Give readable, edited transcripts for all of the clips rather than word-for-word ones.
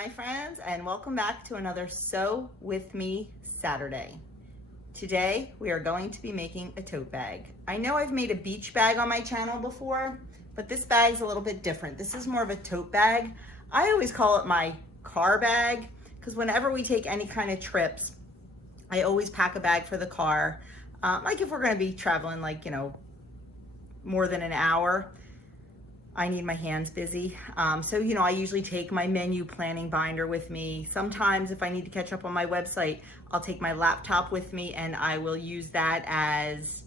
my friends, and welcome back to another Sew With Me Saturday. Today we are going to be making a tote bag. I know I've made a beach bag on my channel before, but this bag's a little bit different. This is more of a tote bag. I always call it my car bag because whenever we take any kind of trips, I always pack a bag for the car. Like if we're going to be traveling more than an hour, I need my hands busy. So I usually take my menu planning binder with me. Sometimes if I need to catch up on my website, I'll take my laptop with me and I will use that as,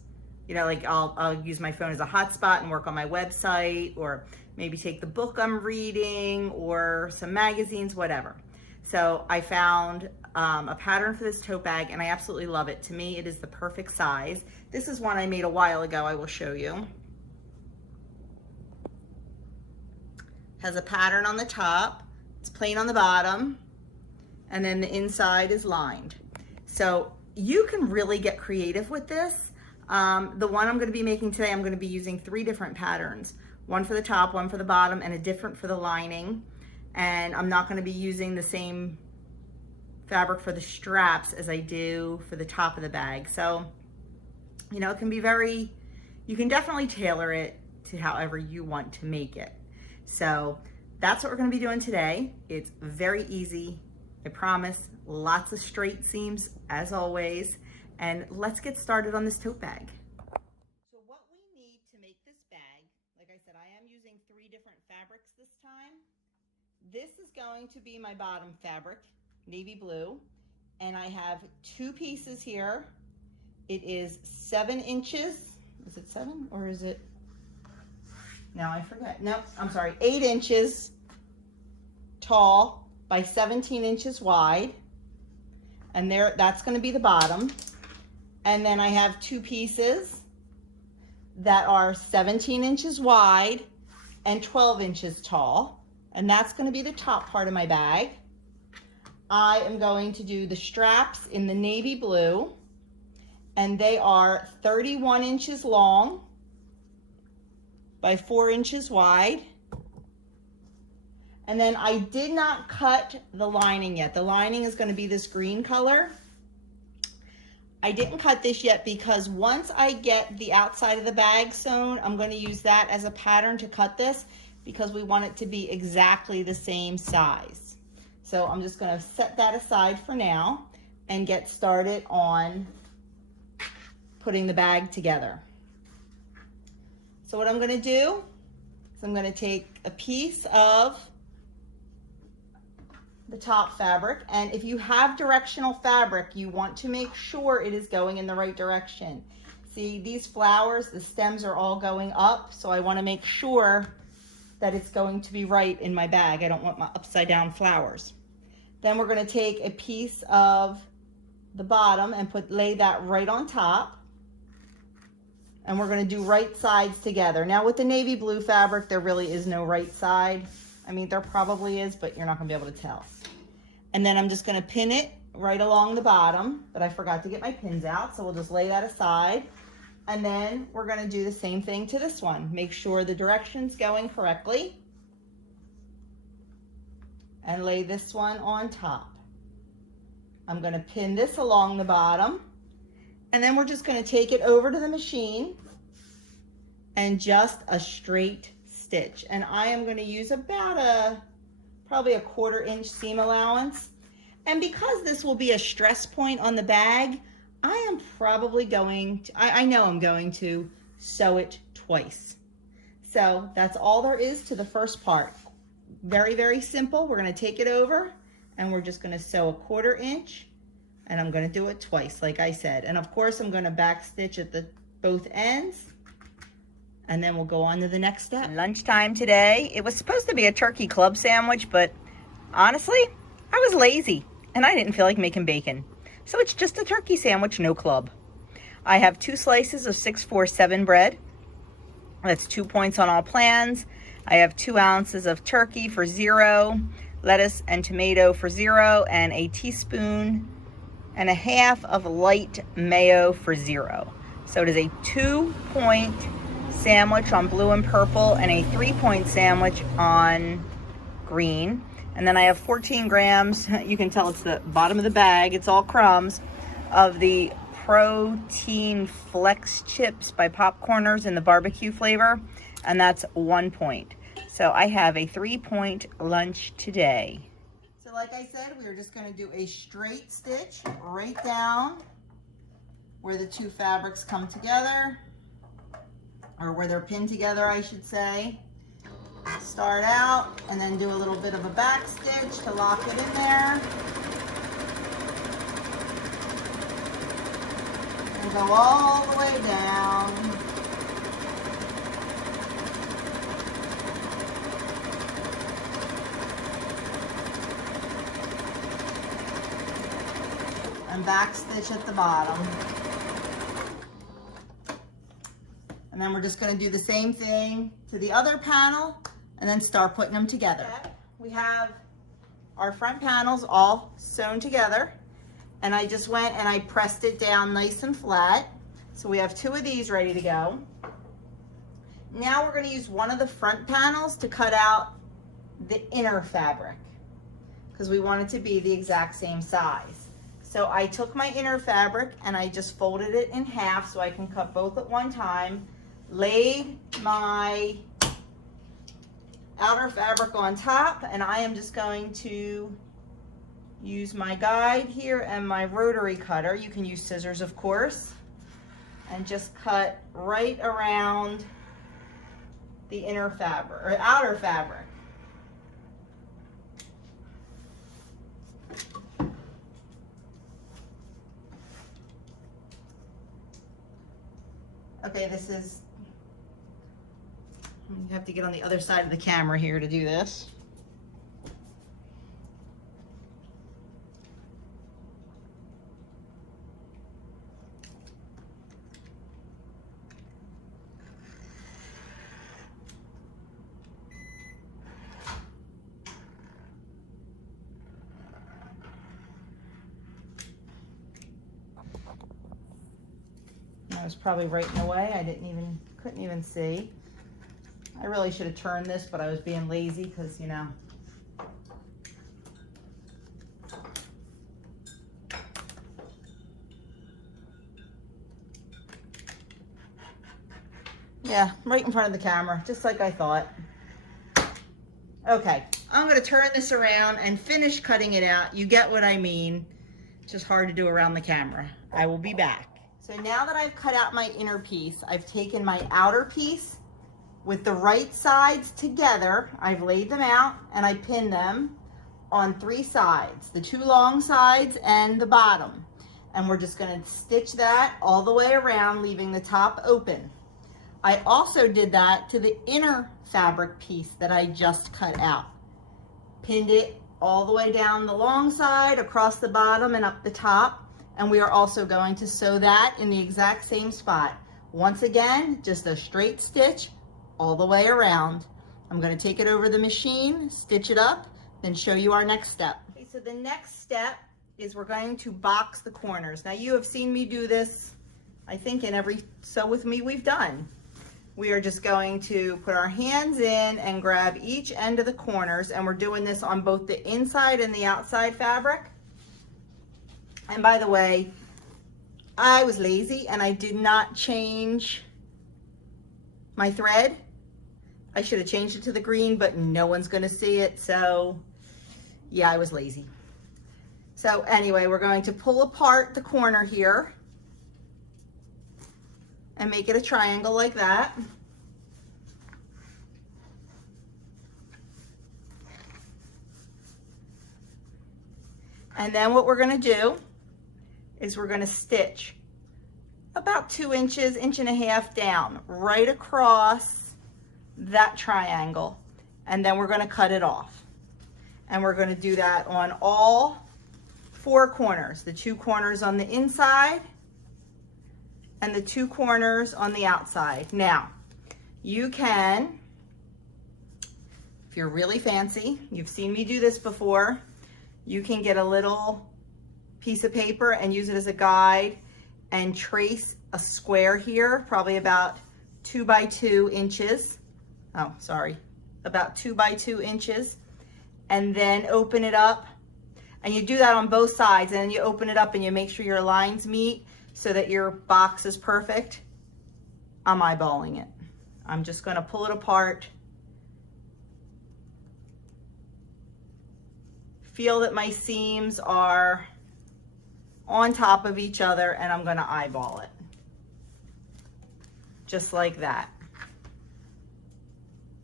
I'll use my phone as a hotspot and work on my website, or maybe take the book I'm reading or some magazines, whatever. So I found a pattern for this tote bag and I absolutely love it. To me, it is the perfect size. This is one I made a while ago. I will show you. Has a pattern on the top, it's plain on the bottom, and then the inside is lined. So you can really get creative with this. The one I'm going to be making today, I'm going to be using 3 different patterns. One for the top, one for the bottom, and a different for the lining. And I'm not going to be using the same fabric for the straps as I do for the top of the bag. So, it can be you can definitely tailor it to however you want to make it. So that's what we're going to be doing today. It's very easy, I promise. Lots of straight seams as always. And let's get started on this tote bag. So what we need to make this bag, like I said, I am using 3 different fabrics this time. This is going to be my bottom fabric, navy blue, and I have 2 pieces here. It is 7 inches. Is it 7 or is it? Now I forget. No, I'm sorry. 8 inches tall by 17 inches wide. And that's going to be the bottom. And then I have 2 pieces that are 17 inches wide and 12 inches tall. And that's going to be the top part of my bag. I am going to do the straps in the navy blue. And they are 31 inches long by 4 inches wide. And then I did not cut the lining yet. The lining is going to be this green color. I didn't cut this yet because once I get the outside of the bag sewn, I'm going to use that as a pattern to cut this because we want it to be exactly the same size. So I'm just going to set that aside for now and get started on putting the bag together. So what I'm going to do is I'm going to take a piece of the top fabric, and if you have directional fabric, you want to make sure it is going in the right direction. See, these flowers, the stems are all going up, so I want to make sure that it's going to be right in my bag. I don't want my upside down flowers. Then we're going to take a piece of the bottom and lay that right on top. And we're going to do right sides together. Now with the navy blue fabric, there really is no right side. I mean, there probably is, but you're not going to be able to tell. And then I'm just going to pin it right along the bottom, but I forgot to get my pins out, so we'll just lay that aside. And then we're going to do the same thing to this one. Make sure the direction's going correctly. And lay this one on top. I'm going to pin this along the bottom. And then we're just going to take it over to the machine and just a straight stitch. And I am going to use about probably a 1/4 inch seam allowance. And because this will be a stress point on the bag, I am probably going to, I know I'm going to sew it twice. So that's all there is to the first part. Very, very simple. We're going to take it over and we're just going to sew a 1/4 inch. And I'm going to do it twice, like I said. And of course, I'm going to back stitch at both ends. And then we'll go on to the next step. Lunchtime today. It was supposed to be a turkey club sandwich, but honestly, I was lazy and I didn't feel like making bacon. So it's just a turkey sandwich, no club. I have 2 slices of 647 bread. That's 2 points on all plans. I have 2 ounces of turkey for 0, lettuce and tomato for 0, and a teaspoon and a half of light mayo for 0. So it is a 2-point sandwich on blue and purple and a 3-point sandwich on green. And then I have 14 grams, you can tell it's the bottom of the bag, it's all crumbs, of the Protein Flex chips by Popcorners in the barbecue flavor, and that's 1 point. So I have a 3-point lunch today. So like I said, we are just going to do a straight stitch right down where the two fabrics come together, or where they're pinned together, I should say. Start out and then do a little bit of a back stitch to lock it in there. And go all the way down. And back stitch at the bottom. And then we're just going to do the same thing to the other panel and then start putting them together. We have our front panels all sewn together, and I just went and I pressed it down nice and flat. So we have 2 of these ready to go. Now we're going to use one of the front panels to cut out the inner fabric because we want it to be the exact same size. So I took my inner fabric and I just folded it in half so I can cut both at one time. Laid my outer fabric on top, and I am just going to use my guide here and my rotary cutter. You can use scissors, of course, and just cut right around the inner fabric or outer fabric. Okay, this is, you have to get on the other side of the camera here to do this. I was probably right in the way. I couldn't even see. I really should have turned this, but I was being lazy because, you know. Yeah, right in front of the camera, just like I thought. Okay, I'm going to turn this around and finish cutting it out. You get what I mean. It's just hard to do around the camera. I will be back. So now that I've cut out my inner piece, I've taken my outer piece with the right sides together. I've laid them out and I pinned them on 3 sides, the 2 long sides and the bottom. And we're just going to stitch that all the way around, leaving the top open. I also did that to the inner fabric piece that I just cut out. Pinned it all the way down the long side, across the bottom and up the top. And we are also going to sew that in the exact same spot. Once again, just a straight stitch all the way around. I'm going to take it over the machine, stitch it up, then show you our next step. Okay, so the next step is we're going to box the corners. Now you have seen me do this, I think, in every Sew With Me we've done. We are just going to put our hands in and grab each end of the corners, and we're doing this on both the inside and the outside fabric. And by the way, I was lazy and I did not change my thread. I should have changed it to the green, but no one's going to see it. So yeah, I was lazy. So anyway, we're going to pull apart the corner here and make it a triangle like that. And then what we're going to do is we're going to stitch about 2 inches, 1.5 inches down, right across that triangle. And then we're going to cut it off. And we're going to do that on all 4 corners, the 2 corners on the inside and the 2 corners on the outside. Now, you can, if you're really fancy, you've seen me do this before, you can get a little piece of paper and use it as a guide and trace a square here, probably about 2 by 2 inches. Oh, sorry, about 2 by 2 inches. and then open it up. And you do that on both sides, and then you open it up and you make sure your lines meet so that your box is perfect. I'm eyeballing it. I'm just going to pull it apart. Feel that my seams are on top of each other, and I'm going to eyeball it. Just like that.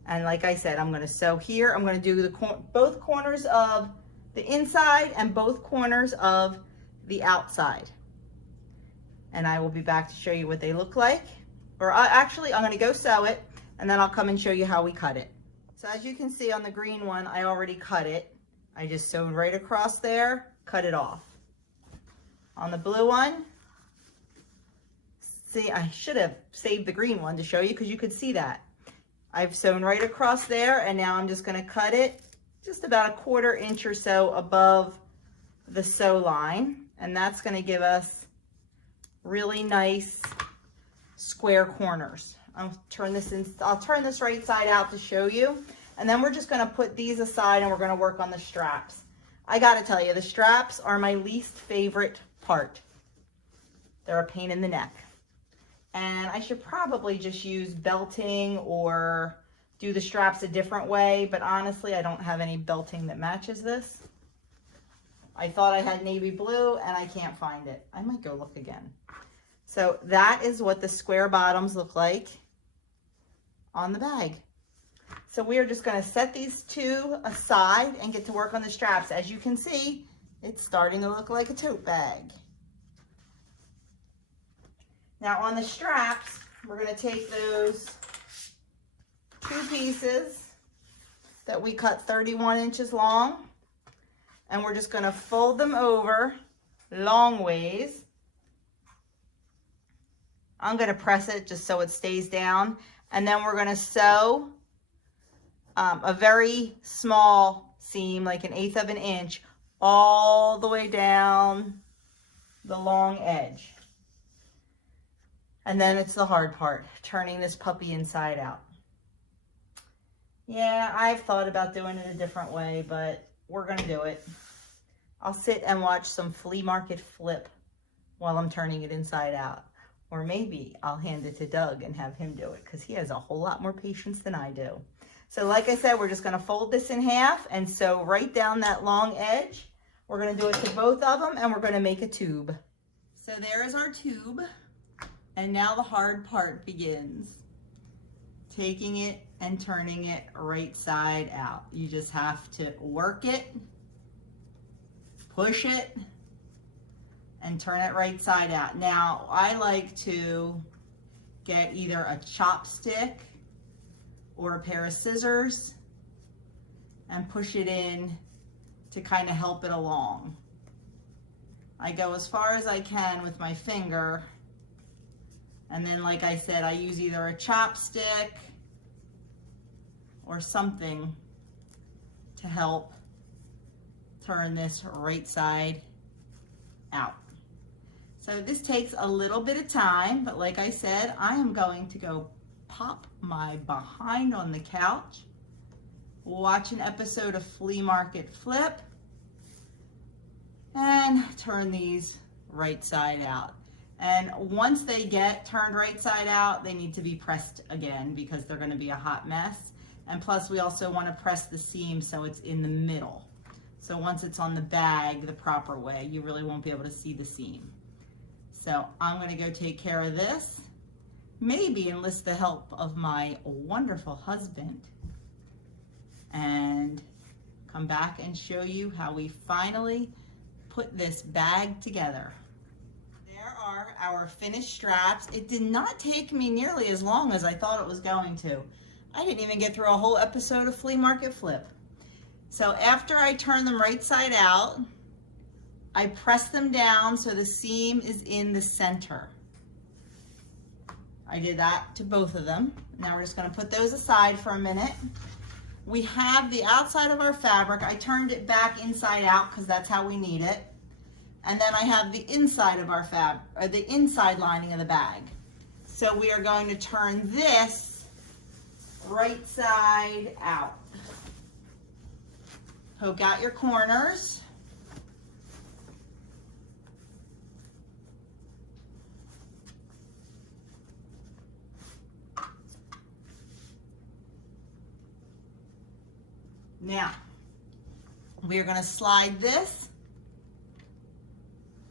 And like I said, I'm going to sew here. I'm going to do both corners of the inside and both corners of the outside. And I will be back to show you what they look like. Or actually, I'm going to go sew it, and then I'll come and show you how we cut it. So as you can see on the green one, I already cut it. I just sewed right across there, cut it off. On the blue one, see, I should have saved the green one to show you because you could see that. I've sewn right across there, and now I'm just going to cut it just about 1/4 inch or so above the sew line, and that's going to give us really nice square corners. I'll turn this right side out to show you, and then we're just going to put these aside and we're going to work on the straps. I got to tell you, the straps are my least favorite part. They're a pain in the neck. And I should probably just use belting or do the straps a different way, but honestly, I don't have any belting that matches this. I thought I had navy blue and I can't find it. I might go look again. So that is what the square bottoms look like on the bag. So we are just going to set these two aside and get to work on the straps. As you can see, it's starting to look like a tote bag. Now on the straps, we're going to take those 2 pieces that we cut 31 inches long, and we're just going to fold them over long ways. I'm going to press it just so it stays down, and then we're going to sew a very small seam, like 1/8 of an inch, all the way down the long edge. And then it's the hard part, turning this puppy inside out. Yeah, I've thought about doing it a different way, but we're going to do it. I'll sit and watch some flea market flip while I'm turning it inside out. Or maybe I'll hand it to Doug and have him do it because he has a whole lot more patience than I do. So like I said, we're just going to fold this in half and sew right down that long edge. We're going to do it to both of them, and we're going to make a tube. So there is our tube. And now the hard part begins. Taking it and turning it right side out. You just have to work it, push it, and turn it right side out. Now, I like to get either a chopstick or a pair of scissors and push it in to kind of help it along. I go as far as I can with my finger. And then, like I said, I use either a chopstick or something to help turn this right side out. So this takes a little bit of time, but like I said, I am going to go pop my behind on the couch, watch an episode of Flea Market Flip, and turn these right side out. And once they get turned right side out, they need to be pressed again because they're going to be a hot mess. And plus, we also want to press the seam so it's in the middle. So once it's on the bag the proper way, you really won't be able to see the seam. So I'm going to go take care of this. Maybe enlist the help of my wonderful husband and come back and show you how we finally put this bag together. There are our finished straps. It did not take me nearly as long as I thought it was going to. I didn't even get through a whole episode of Flea Market Flip. So after I turn them right side out, I press them down so the seam is in the center. I did that to both of them. Now we're just going to put those aside for a minute. We have the outside of our fabric. I turned it back inside out because that's how we need it. And then I have the inside of our the inside lining of the bag. So we are going to turn this right side out. Poke out your corners. Now, we're going to slide this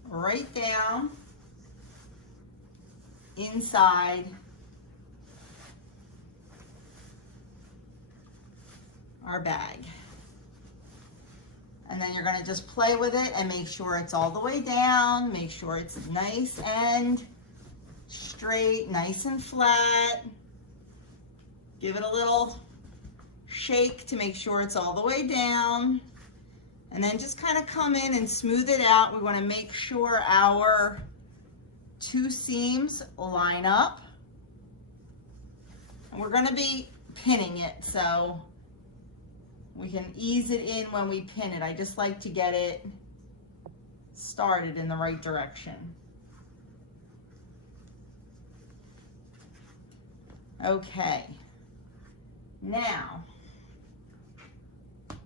right down inside our bag. And then you're going to just play with it and make sure it's all the way down. Make sure it's nice and straight, nice and flat. Give it a little shake to make sure it's all the way down. And then just kind of come in and smooth it out. We want to make sure our two seams line up. And we're going to be pinning it, so we can ease it in when we pin it. I just like to get it started in the right direction. Okay. Now,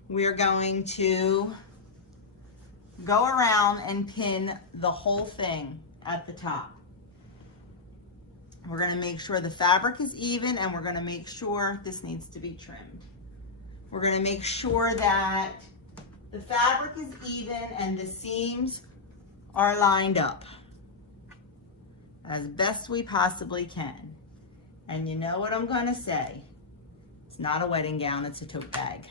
we're going to go around and pin the whole thing at the top. We're going to make sure the fabric is even, and we're going to make sure this needs to be trimmed. We're going to make sure that the fabric is even and the seams are lined up as best we possibly can. And you know what I'm going to say? It's not a wedding gown, it's a tote bag.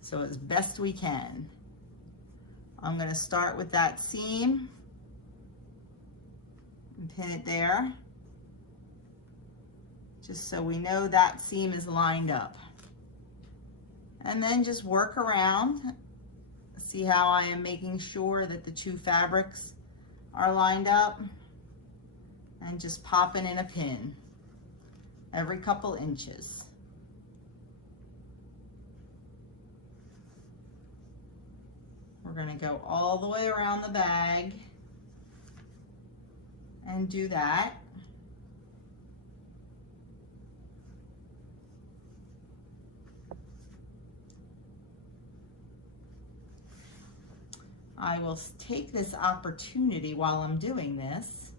So as best we can. I'm going to start with that seam and pin it there, just so we know that seam is lined up. And then just work around. See how I am making sure that the two fabrics are lined up, and just popping in a pin every couple inches. We're going to go all the way around the bag and do that. I will take this opportunity while I'm doing this,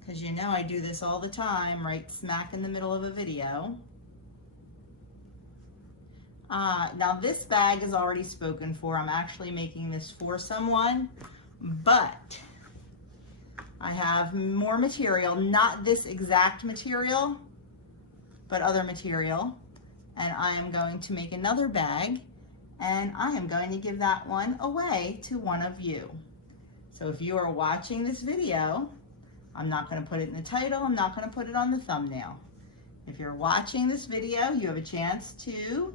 because you know I do this all the time, right smack in the middle of a video. Now this bag is already spoken for. I'm actually making this for someone, but I have more material, not this exact material, but other material, and I am going to make another bag, and I am going to give that one away to one of you. So if you are watching this video, I'm not going to put it in the title, I'm not going to put it on the thumbnail. If you're watching this video, you have a chance to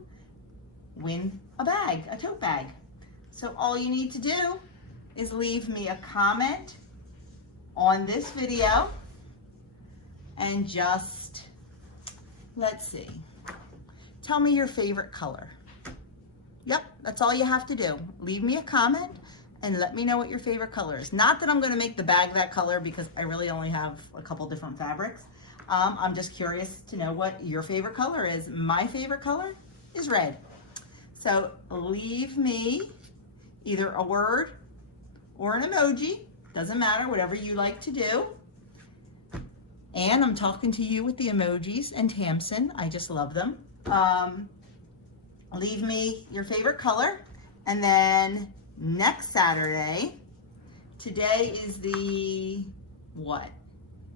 win a bag, a tote bag. So all you need to do is leave me a comment on this video and just, let's see, tell me your favorite color. Yep, that's all you have to do. Leave me a comment and let me know what your favorite color is. Not that I'm going to make the bag that color, because I really only have a couple different fabrics. I'm just curious to know what your favorite color is. My favorite color is red. So leave me either a word or an emoji, doesn't matter, whatever you like to do. And I'm talking to you with the emojis and Tamsin, I just love them. Leave me your favorite color, and then next Saturday, today is the, what?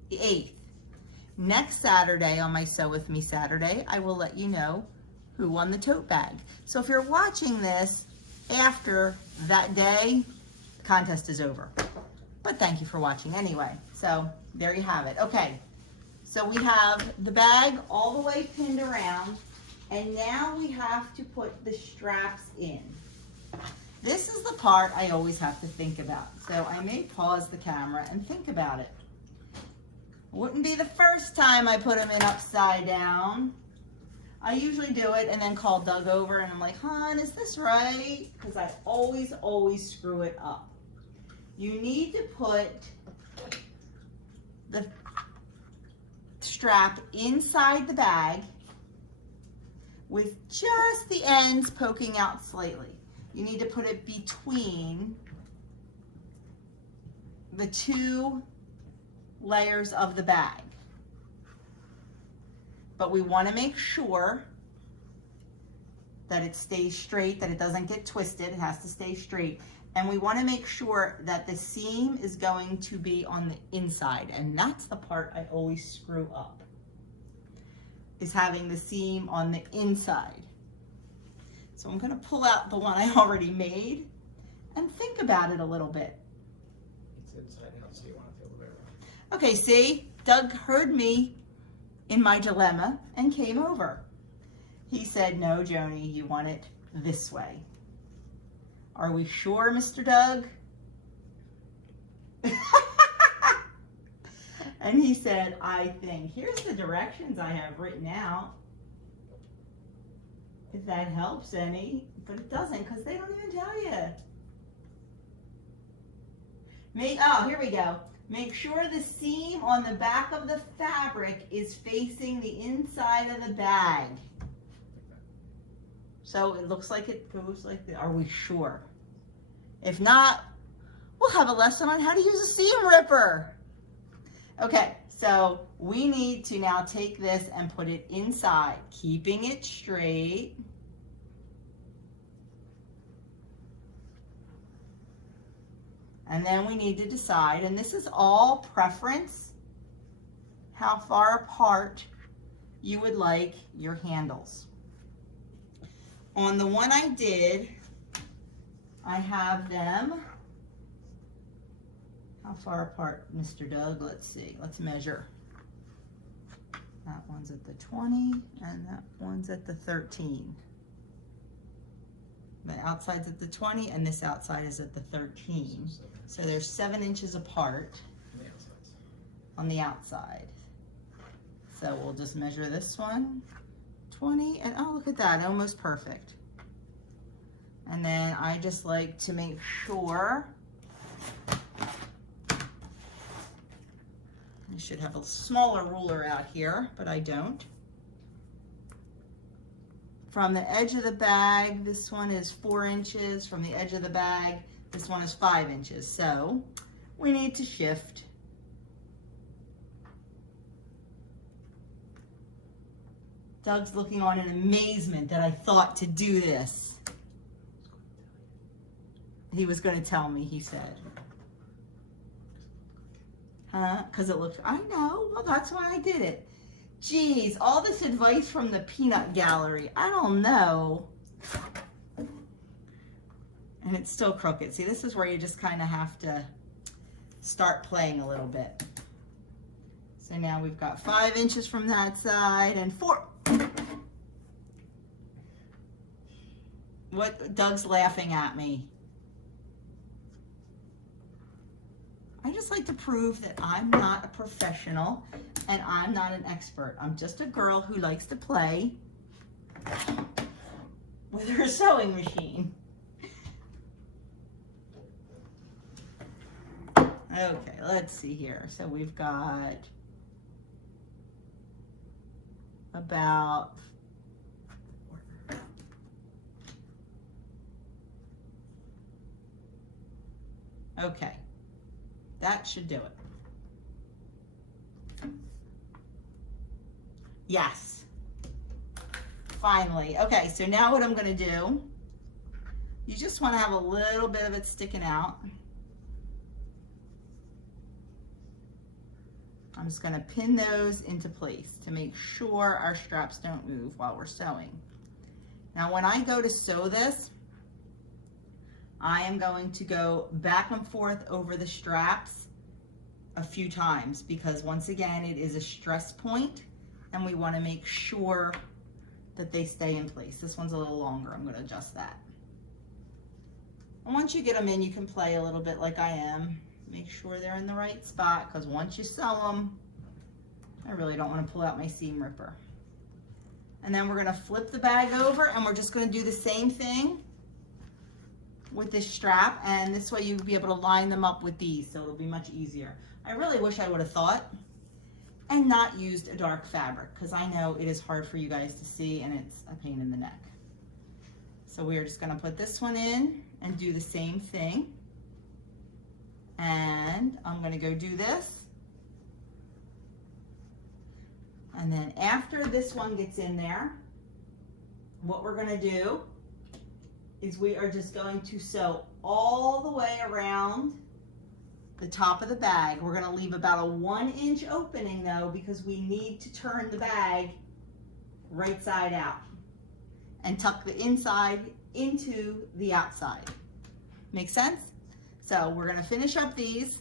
The 8th. Next Saturday on my Sew With Me Saturday, I will let you know who won the tote bag. So if you're watching this after that day, the contest is over. But thank you for watching anyway. So there you have it. Okay, so we have the bag all the way pinned around, and now we have to put the straps in. This is the part I always have to think about. So I may pause the camera and think about it. Wouldn't be the first time I put them in upside down. I usually do it and then call Doug over and I'm like, hon, is this right? Because I always screw it up. You need to put the strap inside the bag with just the ends poking out slightly. You need to put it between the two layers of the bag. But we want to make sure that it stays straight, that it doesn't get twisted. It has to stay straight. And we want to make sure that the seam is going to be on the inside. And that's the part I always screw up, is having the seam on the inside. So I'm going to pull out the one I already made and think about it a little bit. It's inside out, so you want to feel the better. Okay, see, Doug heard me in my dilemma and came over. He said, no, Joni, you want it this way. Are we sure, Mr. Doug? And he said, I think. Here's the directions I have written out. If that helps any, but it doesn't because they don't even tell you. Oh, here we go. Make sure the seam on the back of the fabric is facing the inside of the bag. So it looks like it goes like that. Are we sure? If not, we'll have a lesson on how to use a seam ripper. Okay, so we need to now take this and put it inside, keeping it straight. And then we need to decide, and this is all preference, how far apart you would like your handles. On the one I did, I have them, how far apart, Mr. Doug? Let's see, let's measure. That one's at the 20 and that one's at the 13. The outside's at the 20 and this outside is at the 13. So they're 7 inches apart on the outside. So we'll just measure this one, 20, and oh, look at that, almost perfect. And then I just like to make sure, I should have a smaller ruler out here, but I don't. From the edge of the bag, this one is 4 inches. From the edge of the bag, this one is 5 inches. So we need to shift. Doug's looking on in amazement that I thought to do this. He was going to tell me, he said. Huh? Because it looked, I know, well, that's why I did it. Geez, all this advice from the peanut gallery. I don't know. And it's still crooked. See, this is where you just kind of have to start playing a little bit. So now we've got 5 inches from that side and 4. What? Doug's laughing at me. I just like to prove that I'm not a professional and I'm not an expert. I'm just a girl who likes to play with her sewing machine. Okay, let's see here. So we've got about okay. That should do it. Yes. Finally. Okay, so now what I'm going to do, you just want to have a little bit of it sticking out. I'm just going to pin those into place to make sure our straps don't move while we're sewing. Now when I go to sew this, I am going to go back and forth over the straps a few times because once again, it is a stress point and we want to make sure that they stay in place. This one's a little longer. I'm going to adjust that. And once you get them in, you can play a little bit like I am. Make sure they're in the right spot because once you sew them, I really don't want to pull out my seam ripper. And then we're going to flip the bag over and we're just going to do the same thing with this strap, and this way you'll be able to line them up with these, so it'll be much easier. I really wish I would have thought. and not used a dark fabric, because I know it is hard for you guys to see and it's a pain in the neck. So we are just gonna put this one in and do the same thing. And I'm gonna go do this. And then after this one gets in there, what we're gonna do is we are just going to sew all the way around the top of the bag. We're gonna leave about a 1-inch opening though, because we need to turn the bag right side out and tuck the inside into the outside. Make sense? So we're gonna finish up these.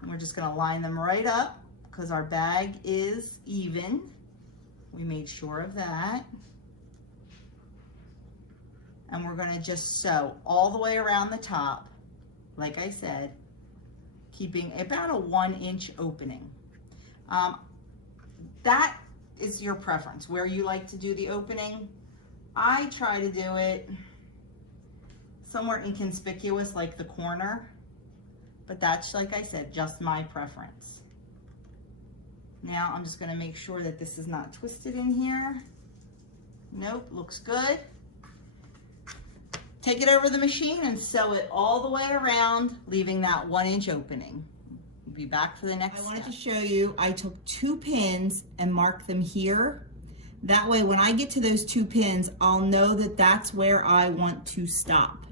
And we're just gonna line them right up because our bag is even. We made sure of that. And we're gonna just sew all the way around the top, like I said, keeping about a 1-inch opening. That is your preference, where you like to do the opening. I try to do it somewhere inconspicuous, like the corner, but that's, like I said, just my preference. Now I'm just gonna make sure that this is not twisted in here. Nope, looks good. Take it over the machine and sew it all the way around, leaving that 1-inch opening. We'll be back for the next step. I wanted to show you, I took 2 pins and marked them here. That way, when I get to those 2 pins, I'll know that that's where I want to stop.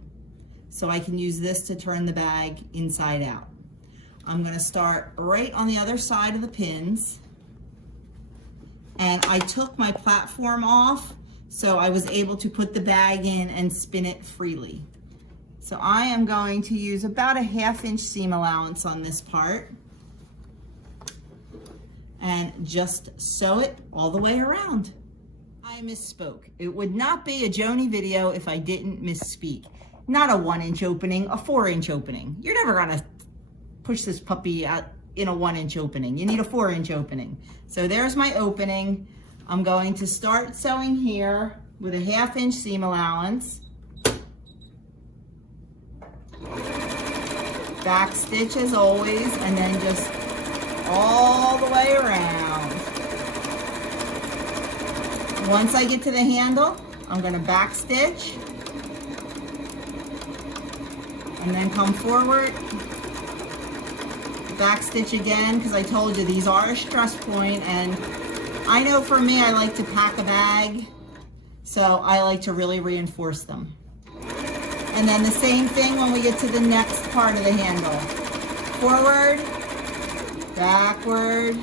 So I can use this to turn the bag inside out. I'm gonna start right on the other side of the pins. And I took my platform off, so I was able to put the bag in and spin it freely. So I am going to use about a 1/2-inch seam allowance on this part and just sew it all the way around. I misspoke. It would not be a Joni video if I didn't misspeak. Not a 1-inch opening, a 4-inch opening. You're never gonna push this puppy out in a 1-inch opening. You need a 4-inch opening. So there's my opening. I'm going to start sewing here with a 1/2-inch seam allowance. Back stitch as always, and then just all the way around. Once I get to the handle, I'm gonna back stitch and then come forward, back stitch again, because I told you these are a stress point, and I know for me, I like to pack a bag, so I like to really reinforce them. And then the same thing when we get to the next part of the handle. Forward, backward,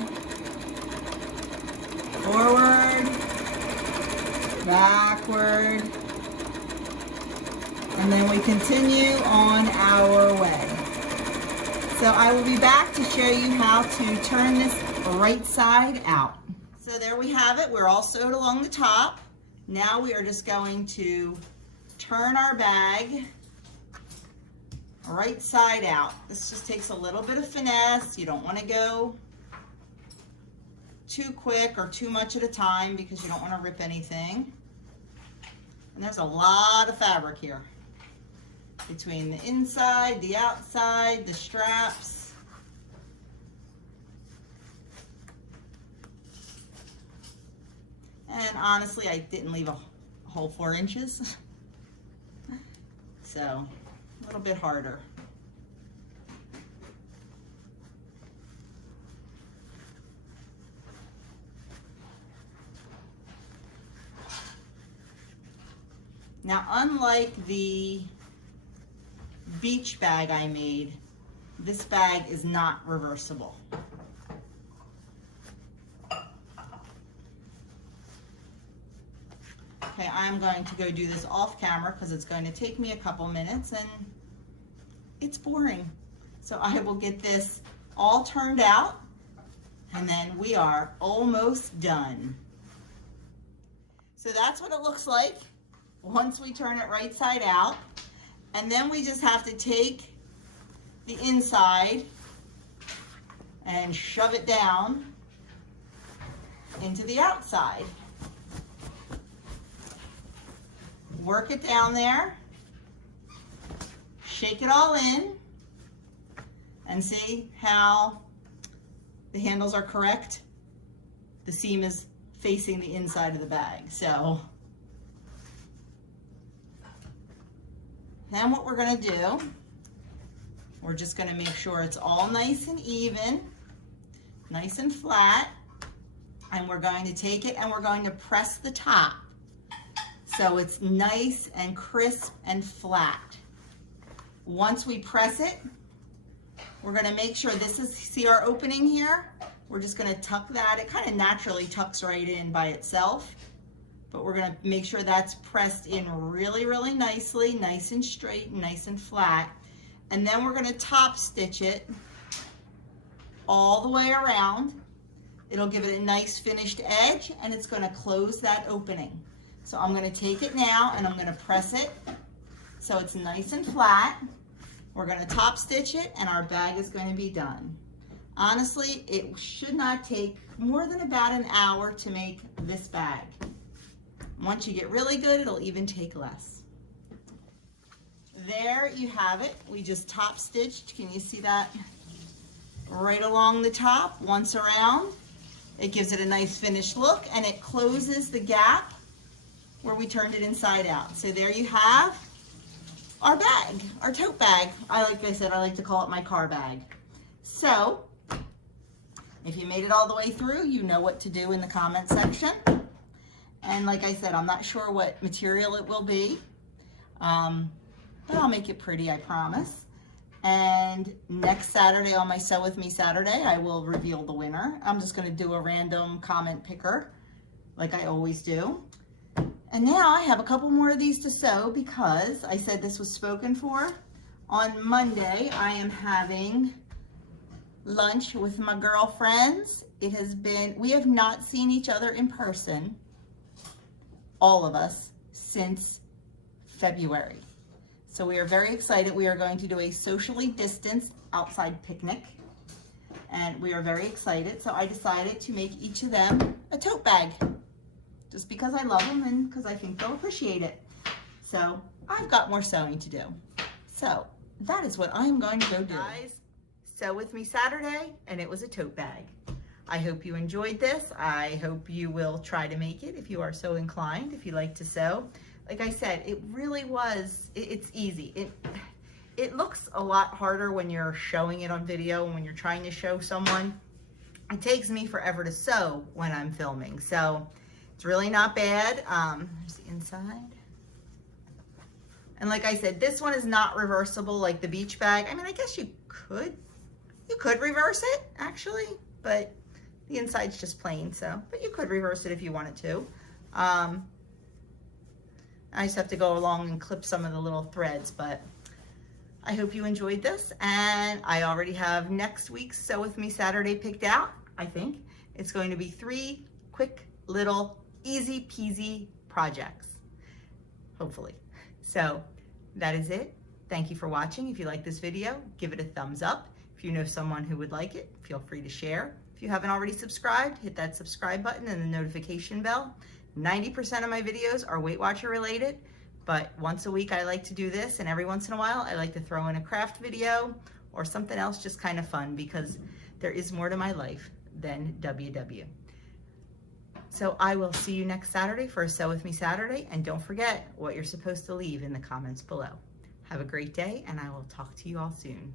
forward, backward, and then we continue on our way. So I will be back to show you how to turn this right side out. So there we have it. We're all sewed along the top. Now we are just going to turn our bag right side out. This just takes a little bit of finesse. You don't want to go too quick or too much at a time because you don't want to rip anything. And there's a lot of fabric here between the inside, the outside, the straps. And honestly, I didn't leave a whole 4 inches. So a little bit harder. Now, unlike the beach bag I made, this bag is not reversible. Okay, I'm going to go do this off camera because it's going to take me a couple minutes and it's boring. So I will get this all turned out and then we are almost done. So that's what it looks like once we turn it right side out. And then we just have to take the inside and shove it down into the outside. Work it down there, shake it all in, and see how the handles are correct, the seam is facing the inside of the bag. So then what we're gonna do, we're just gonna make sure it's all nice and even, nice and flat, and we're going to take it and we're going to press the top so it's nice and crisp and flat. Once we press it, we're gonna make sure this is, see our opening here? We're just gonna tuck that. It kind of naturally tucks right in by itself, but we're gonna make sure that's pressed in really, really nicely, nice and straight, nice and flat. And then we're gonna top stitch it all the way around. It'll give it a nice finished edge and it's gonna close that opening. So I'm gonna take it now and I'm gonna press it so it's nice and flat. We're gonna top stitch it and our bag is gonna be done. Honestly, it should not take more than about an hour to make this bag. Once you get really good, it'll even take less. There you have it. We just top stitched. Can you see that? Right along the top, once around. It gives it a nice finished look and it closes the gap where we turned it inside out. So there you have our bag, our tote bag. Like I said, I like to call it my car bag. So if you made it all the way through, you know what to do in the comment section. And like I said, I'm not sure what material it will be, but I'll make it pretty, I promise. And next Saturday on my Sew With Me Saturday, I will reveal the winner. I'm just gonna do a random comment picker like I always do. And now I have a couple more of these to sew because I said this was spoken for. On Monday, I am having lunch with my girlfriends. It has been, we have not seen each other in person, all of us, since February. So we are very excited. We are going to do a socially distanced outside picnic and we are very excited. So I decided to make each of them a tote bag just because I love them and because I think they'll appreciate it. So I've got more sewing to do. So that is what I'm going to go do. Guys, Sew With Me Saturday and it was a tote bag. I hope you enjoyed this. I hope you will try to make it if you are so inclined, if you like to sew. Like I said, it really was, it's easy. It looks a lot harder when you're showing it on video and when you're trying to show someone. It takes me forever to sew when I'm filming. So it's really not bad. There's the inside. And like I said, this one is not reversible like the beach bag. I mean, I guess you could reverse it actually, but the inside's just plain, so, but you could reverse it if you wanted to. I just have to go along and clip some of the little threads, but I hope you enjoyed this. And I already have next week's Sew With Me Saturday picked out, I think. It's going to be 3 quick little easy peasy projects, hopefully. So that is it. Thank you for watching. If you like this video, give it a thumbs up. If you know someone who would like it, feel free to share. If you haven't already subscribed, hit that subscribe button and the notification bell. 90% of my videos are Weight Watcher related, but once a week I like to do this, and every once in a while I like to throw in a craft video or something else just kind of fun, because there is more to my life than WW. So I will see you next Saturday for a Sew With Me Saturday, and don't forget what you're supposed to leave in the comments below. Have a great day, and I will talk to you all soon.